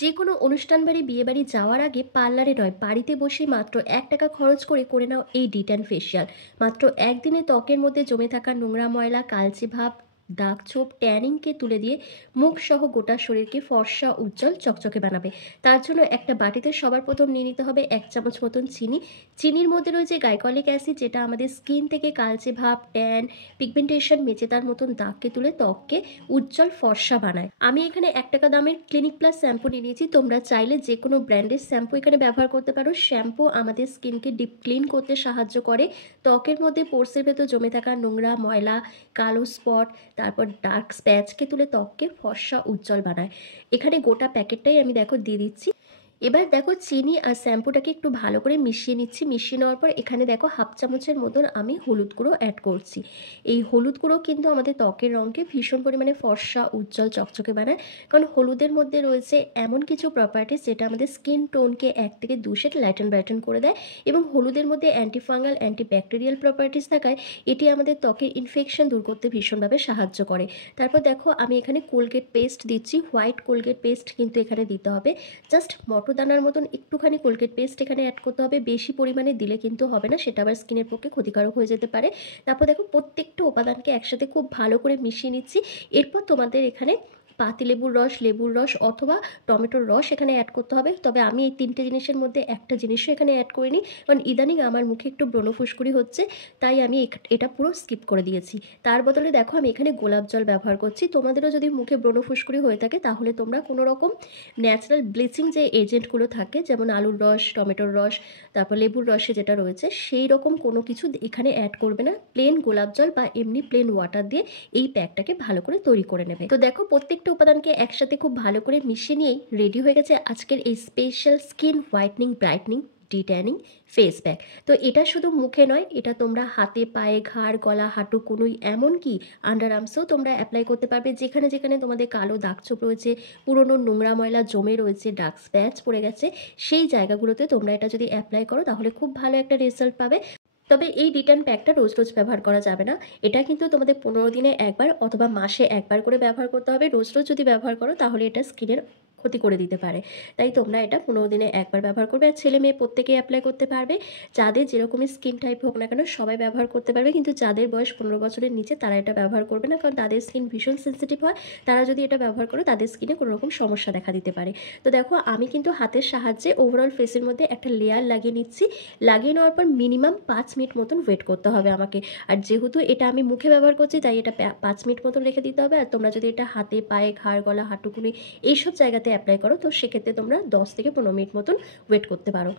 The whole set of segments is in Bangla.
যে কোনো অনুষ্ঠান বাড়ি বিয়ে বাড়ি যাওয়ার আগে পার্লারে নয়, বাড়িতে বসে মাত্র 1 টাকা খরচ করে করে নাও এই ডিট্যান ফেসিয়াল। মাত্র একদিনে ত্বকের মধ্যে জমে থাকা নোংরা ময়লা, কালচে ভাব, দাগ ছোপ, ট্যানিংকে তুলে দিয়ে মুখ সহ গোটা শরীরকে ফর্সা, উজ্জ্বল, চকচকে বানাবে। তার জন্য একটা বাটিতে সবার প্রথম নিয়ে নিতে হবে 1 চামচ মতন চিনি। চিনির মধ্যে রয়েছে গাইকলিক অ্যাসিড, যেটা আমাদের স্কিন থেকে কালচে ভাব, ট্যান, পিগমেন্টেশন, মেচেদার মতন দাগকে তুলে ত্বককে উজ্জ্বল ফর্সা বানায়। আমি এখানে 1 টাকা দামের ক্লিনিক প্লাস শ্যাম্পু নিয়ে নিয়েছি। তোমরা চাইলে যে কোনো ব্র্যান্ডের শ্যাম্পু এখানে ব্যবহার করতে পারো। শ্যাম্পু আমাদের স্কিনকে ডিপ ক্লিন করতে সাহায্য করে, ত্বকের মধ্যে পোর্সের ভেতর জমে থাকা নোংরা ময়লা, কালো স্পট, তারপর ডার্ক স্প্যাচকে তুলে ত্বককে ফর্সা, উজ্জ্বল বানায়। এখানে গোটা প্যাকেটটাই আমি দেখো দিয়ে দিচ্ছি। এবার দেখো চিনি আর শ্যাম্পুটাকে একটু ভালো করে মিশিয়ে নিচ্ছি। মিশিয়ে নেওয়ার পর এখানে দেখো 1/2 চামচের মতন আমি হলুদ গুঁড়ো অ্যাড করছি। এই হলুদ গুঁড়ো কিন্তু আমাদের ত্বকের রঙকে ভীষণ পরিমাণে ফর্সা, উজ্জ্বল, চকচকে বানায়। কারণ হলুদের মধ্যে রয়েছে এমন কিছু প্রপার্টিস যেটা আমাদের স্কিন টোনকে 1 থেকে 2 শেড লাইটেন ব্রাইটেন করে দেয়, এবং হলুদের মধ্যে অ্যান্টিফাঙ্গাল, অ্যান্টিব্যাকটেরিয়াল প্রপার্টিস থাকায় এটি আমাদের ত্বকের ইনফেকশন দূর করতে ভীষণভাবে সাহায্য করে। তারপর দেখো আমি এখানে কোলগেট পেস্ট দিচ্ছি। হোয়াইট কোলগেট পেস্ট কিন্তু এখানে দিতে হবে। জাস্ট মটরদানার মতন একটুখানি কোলগেট পেস্ট এখানে অ্যাড করতে হবে। বেশি পরিমাণে দিলে কিন্তু হবে না, সেটা আবার স্কিনের পক্ষে ক্ষতিকারক হয়ে যেতে পারে। তারপর দেখো প্রত্যেকটা উপাদানকে একসাথে খুব ভালো করে মিশিয়ে নিচ্ছি। এরপর তোমাদের এখানে পাতিলেবুর রস, লেবুর রস অথবা টমেটোর রস এখানে অ্যাড করতে হবে। তবে আমি এই 3টে জিনিসের মধ্যে একটা জিনিসও এখানে অ্যাড করিনি, কারণ ইদানিং আমার মুখে একটু ব্রণ ফুসকুড়ি হচ্ছে, তাই আমি এটা পুরো স্কিপ করে দিয়েছি। তার বদলে দেখো আমি এখানে গোলাপ জল ব্যবহার করছি। তোমাদেরও যদি মুখে ব্রণ ফুসকুড়ি হয়ে থাকে তাহলে তোমরা কোনো রকম ন্যাচারাল ব্লিচিং যে এজেন্টগুলো থাকে, যেমন আলুর রস, টমেটোর রস, তারপর লেবুর রসে যেটা রয়েছে, সেই রকম কোনো কিছু এখানে অ্যাড করবে না। প্লেন গোলাপ জল বা এমনি প্লেন ওয়াটার দিয়ে এই প্যাকটাকে ভালো করে তৈরি করে নেবে। তো দেখো প্রত্যেকটা উপাদানকে একসাথে খুব ভালো করে মিশিয়ে নিয়েই রেডি হয়ে গেছে আজকের এই special skin whitening, brightening, detanning face pack. তো এটা শুধু মুখে নয়, এটা তোমরা হাতে, পায়ে, ঘাড়, গলা, হাঁটু, কনুই, এমনকি আন্ডার আর্মসেও তোমরা অ্যাপ্লাই করতে পারবে। যেখানে যেখানে তোমাদের কালো দাগছোপ রয়েছে, পুরনো নোংরা ময়লা জমে রয়েছে, ডার্ক স্প্যাচ পড়ে গেছে, সেই জায়গাগুলোতে তোমরা এটা যদি অ্যাপ্লাই করো তাহলে খুব ভালো একটা রেজাল্ট পাবে। তবে এই রিটার্ন প্যাকটা রোজ রোজ ব্যবহার করা যাবে না। এটা কিন্তু তোমাদের 15 দিনে একবার অথবা মাসে একবার করে ব্যবহার করতে হবে। রোজ রোজ যদি ব্যবহার করো তাহলে এটা স্কিনের ক্ষতি করে দিতে পারে। তাই তোমরা এটা 15 দিনে একবার ব্যবহার করবে। আর ছেলে মেয়ে প্রত্যেকেই অ্যাপ্লাই করতে পারবে। যাদের যেরকমই স্কিন টাইপ হোক না কেন সবাই ব্যবহার করতে পারবে, কিন্তু যাদের বয়স 15 বছরের নিচে তারা এটা ব্যবহার করবে না, কারণ তাদের স্কিন ভীষণ সেন্সিটিভ হয়। তারা যদি এটা ব্যবহার করে তাদের স্কিনে কোনো রকম সমস্যা দেখা দিতে পারে। তো দেখো আমি কিন্তু হাতের সাহায্যে ওভারঅল ফেসের মধ্যে একটা লেয়ার লাগিয়ে নিচ্ছি। লাগিয়ে নেওয়ার পর মিনিমাম 5 মিনিট মতন ওয়েট করতে হবে আমাকে। আর যেহেতু এটা আমি মুখে ব্যবহার করছি তাই এটা 5 মিনিট মতন রেখে দিতে হবে। আর তোমরা যদি এটা হাতে, পায়ে, ঘাড়, গলা, হাঁটুকুনি এইসব জায়গাতে অ্যাপ্লাই করো তো সেক্ষেত্রে তোমরা 10 থেকে 15 মিনিট মতন ওয়েট করতে পারো।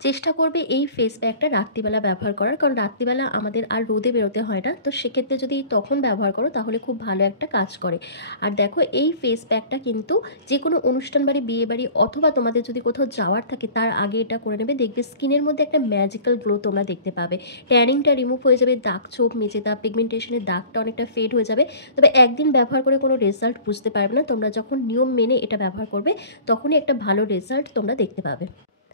চেষ্টা করবে এই ফেস প্যাকটা রাত্রিবেলা ব্যবহার করার, কারণ রাত্রিবেলা আমাদের আর রোদে বেরোতে হয় না। তো সেক্ষেত্রে যদি তখন ব্যবহার করো তাহলে খুব ভালো একটা কাজ করে। আর দেখো এই ফেস প্যাকটা কিন্তু যে কোনো অনুষ্ঠান বাড়ি, বিয়ে বাড়ি অথবা তোমাদের যদি কোথাও যাওয়ার থাকে তার আগে এটা করে নেবে। দেখবে স্কিনের মধ্যে একটা ম্যাজিক্যাল গ্লো তোমরা দেখতে পাবে। ট্যানিংটা রিমুভ হয়ে যাবে, দাগ ছোপ, মেচে দাগ, পিগমেন্টেশনের দাগটা অনেকটা ফেড হয়ে যাবে। তবে একদিন ব্যবহার করে কোনো রেজাল্ট বুঝতে পারবে না। তোমরা যখন নিয়ম মেনে এটা ব্যবহার করবে তখনই একটা ভালো রেজাল্ট তোমরা দেখতে পাবে।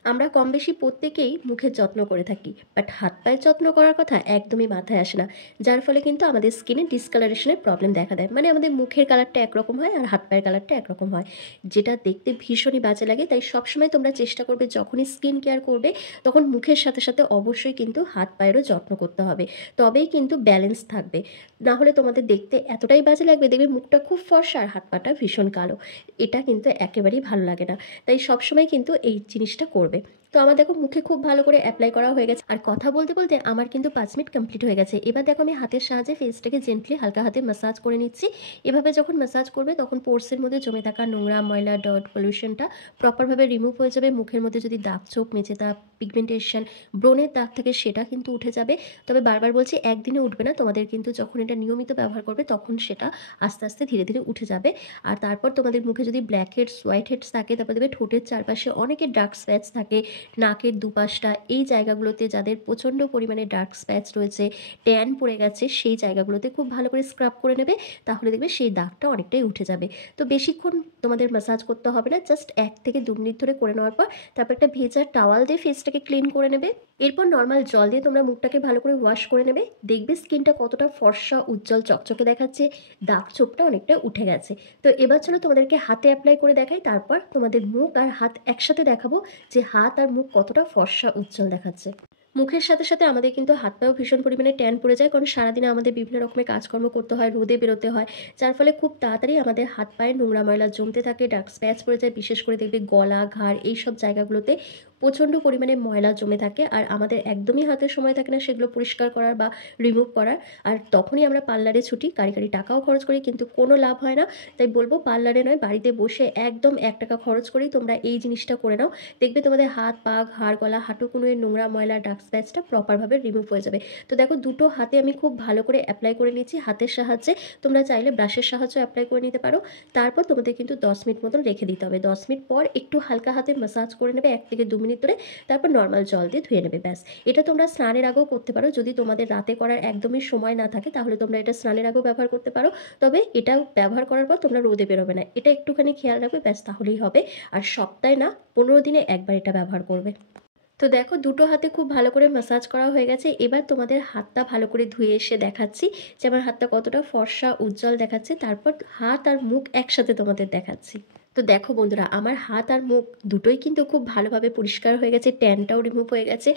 আমরা কম বেশি প্রত্যেকেই মুখের যত্ন করে থাকি, বাট হাত পায়ের যত্ন করার কথা একদমই মাথায় আসে না, যার ফলে কিন্তু আমাদের স্কিনে ডিসকালারেশনের প্রবলেম দেখা দেয়। মানে আমাদের মুখের কালারটা একরকম হয় আর হাত পায়ের কালারটা একরকম হয়, যেটা দেখতে ভীষণই বাজে লাগে। তাই সবসময় তোমরা চেষ্টা করবে যখনই স্কিন কেয়ার করবে তখন মুখের সাথে সাথে অবশ্যই কিন্তু হাত পায়েরও যত্ন করতে হবে, তবেই কিন্তু ব্যালেন্স থাকবে। না হলে তোমাদের দেখতে এতটাই বাজে লাগবে, দেখবে মুখটা খুব ফর্সা আর হাত পাটা ভীষণ কালো। এটা কিন্তু একেবারেই ভালো লাগে না। তাই সবসময় কিন্তু এই জিনিসটা করবে। তো আমার দেখো মুখে খুব ভালো করে অ্যাপ্লাই করা হয়ে গেছে। আর কথা বলতে বলতে আমার কিন্তু 5 মিনিট কমপ্লিট হয়ে গেছে। এবার দেখো আমি হাতের সাহায্যে ফেসটাকে জেন্টলি হালকা হাতে ম্যাসাজ করে নিচ্ছি। এভাবে যখন ম্যাসাজ করবে তখন পোর্সের মধ্যে জমে থাকা নোংরা, ময়লা, ডার্ট, পলিউশনটা প্রপারভাবে রিমুভ হয়ে যাবে। মুখের মধ্যে যদি দাগ ছোপ, মেচে দাগ, পিগমেন্টেশন, ব্রণের দাগ থাকে সেটা কিন্তু উঠে যাবে। তবে বারবার বলছি একদিনে উঠবে না, তোমাদের কিন্তু যখন এটা নিয়মিত ব্যবহার করবে তখন সেটা আস্তে আস্তে ধীরে ধীরে উঠে যাবে। আর তারপর তোমাদের মুখে যদি ব্ল্যাক হেডস, হোয়াইট হেডস থাকে, তারপর দেখবে ঠোঁটের চারপাশে অনেকের ডার্ক স্প্যাচ থাকে, নাকের দুপাশটা, এই জায়গাগুলোতে যাদের প্রচণ্ড পরিমাণে ডার্ক স্প্যাচ রয়েছে, ট্যান পড়ে গেছে, সেই জায়গাগুলোতে খুব ভালো করে স্ক্রাব করে নেবে। তাহলে দেখবে সেই দাগটা অনেকটাই উঠে যাবে। তো বেশিক্ষণ তোমাদের ম্যাসাজ করতে হবে না, জাস্ট 1 থেকে 2 মিনিট ধরে করে নেওয়ার পর তারপর একটা ভেজা টাওয়াল দিয়ে ফেসটাকে ক্লিন করে নেবে। এরপর নর্মাল জল দিয়ে তোমরা মুখটাকে ভালো করে ওয়াশ করে নেবে। দেখবে স্কিনটা কতটা ফর্সা, উজ্জ্বল, চকচকে দেখাচ্ছে, দাগ ছোপটা অনেকটা উঠে গেছে। তো এবার চলো তোমাদেরকে হাতে অ্যাপ্লাই করে দেখাই, তারপর তোমাদের মুখ আর হাত একসাথে দেখাবো যে হাত আর মুখ কতটা ফর্সা, উজ্জ্বল দেখাচ্ছে। মুখের সাথে সাথে আমাদের কিন্তু হাত পায়েও ভীষণ পরিমাণে ট্যান পড়ে যায়, কারণ সারাদিনে আমাদের বিভিন্ন রকমের কাজকর্ম করতে হয়, রোদে বেরোতে হয়, যার ফলে খুব তাড়াতাড়ি আমাদের হাত পায়ে নোংরা ময়লা জমতে থাকে, ডার্ক স্প্যাচ পড়ে যায়। বিশেষ করে দেখবে গলা, ঘাড় এইসব জায়গাগুলোতে প্রচণ্ড পরিমাণে ময়লা জমে থাকে, আর আমাদের একদমই হাতে সময় থাকে না সেগুলো পরিষ্কার করার বা রিমুভ করার। আর তখনই আমরা পার্লারে ছুটি, কারি টাকাও খরচ করি, কিন্তু কোনো লাভ হয় না। তাই বলবো পার্লারে নয়, বাড়িতে বসে একদম 1 টাকা খরচ করেই তোমরা এই জিনিসটা করে নাও। দেখবে তোমাদের হাত, পা, ঘাড়, গলা, হাঁটুকুনোয়ের নোংরা ময়লা, ডার্ক স্প্যাচটা প্রপারভাবে রিমুভ হয়ে যাবে। তো দেখো দুটো হাতে আমি খুব ভালো করে অ্যাপ্লাই করে নিয়েছি হাতের সাহায্যে। তোমরা চাইলে ব্রাশের সাহায্যে অ্যাপ্লাই করে নিতে পারো। তারপর তোমাদের কিন্তু 10 মিনিট মতন রেখে দিতে হবে। 10 মিনিট পর একটু হালকা হাতে ম্যাসাজ করে নেবে 1 থেকে 2 মিনিট ধরে। তারপর নর্মাল জল দিয়ে ধুয়ে নেবে, ব্যাস। এটা তোমরা স্নানের আগেও করতে পারো। যদি তোমাদের রাতে করার একদমই সময় না থাকে তাহলে তোমরা এটা স্নানের আগেও ব্যবহার করতে পারো। তবে এটা ব্যবহার করার পর তোমরা রোদে বেরোবে না, এটা একটুখানি খেয়াল রাখবে, ব্যাস, তাহলেই হবে। আর সপ্তাহে না, 15 দিনে একবার এটা ব্যবহার করবে। তো দেখো দুটো হাতে খুব ভালো করে ম্যাসাজ করা হয়ে গেছে। এবার তোমাদের হাতটা ভালো করে ধুয়ে এসে দেখাচ্ছি যে আমার হাতটা কতটা ফর্সা, উজ্জ্বল দেখাচ্ছে। তারপর হাত আর মুখ একসাথে তোমাদের দেখাচ্ছি। তো দেখো বন্ধুরা, আমার হাত আর মুখ দুটোই কিন্তু খুব ভালোভাবে পরিষ্কার হয়ে গেছে, ট্যানটাও রিমুভ হয়ে গেছে,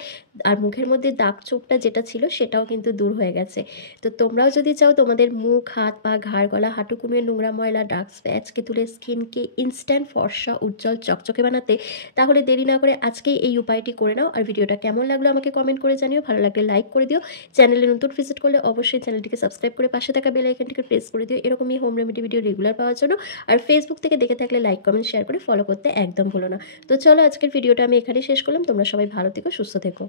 আর মুখের মধ্যে দাগ ছোপটা যেটা ছিল সেটাও কিন্তু দূর হয়ে গেছে। তো তোমরাও যদি চাও তোমাদের মুখ, হাত, পা, ঘাড়, গলা, হাঁটুকুনোর নোংরা ময়লা, ডার্ক স্প্যাচকে তুলে স্কিনকে ইনস্ট্যান্ট ফর্সা, উজ্জ্বল, চকচকে বানাতে, তাহলে দেরি না করে আজকেই এই উপায়টি করে নাও। আর ভিডিওটা কেমন লাগলো আমাকে কমেন্ট করে জানিও, ভালো লাগলে লাইক করে দিও। চ্যানেলে নতুন ভিজিট করলে অবশ্যই চ্যানেলটিকে সাবস্ক্রাইব করে পাশে থাকা বেল আইকনটিকে প্রেস করে দিও এরকমই হোম রেমেডি ভিডিও রেগুলার পাওয়ার জন্য। আর ফেসবুক থেকে দেখে থাকলে লাইক, কমেন্ট, শেয়ার করে ফলো করতে একদম ভুলো না। তো চলো আজকের ভিডিওটা আমি এখানেই শেষ করলাম। তোমরা সবাই ভালো থেকো, সুস্থ থেকো।